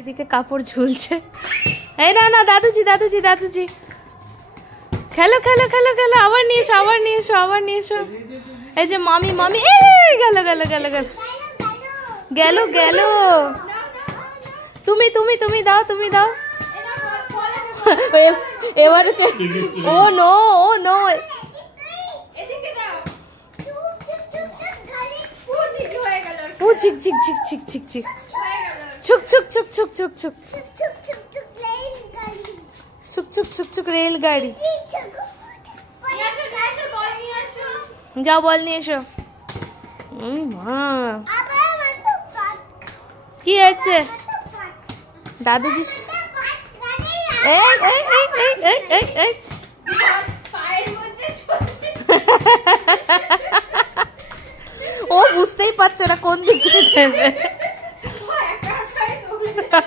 এদিকে কাপড় ঝুলছে। এই না না দাদুজি দাদুজি দাদুজি খেলো খেলো খেলো খেলো, আবার নিয়ে এসো আবার নিয়ে এসো আবার নিয়ে এসো। এই যে মামি মামি গেল গেল গেল গেল গেল গেল। তুমি তুমি তুমি দাও তুমি দাও। এবারে ও নো ও নো, ও ঝিক ঝিক ঝিক ঝিক ঝিক ঝিক ছুক ছুক ছুক ছুক ছুক ছুক ছুক ছুক ছুক ছুক রেলগাড়ি। যাও বল নিয়ে এসো। কি হয়েছে দাদুজি? ও বুঝতেই পারছে না কোন দিক থেকে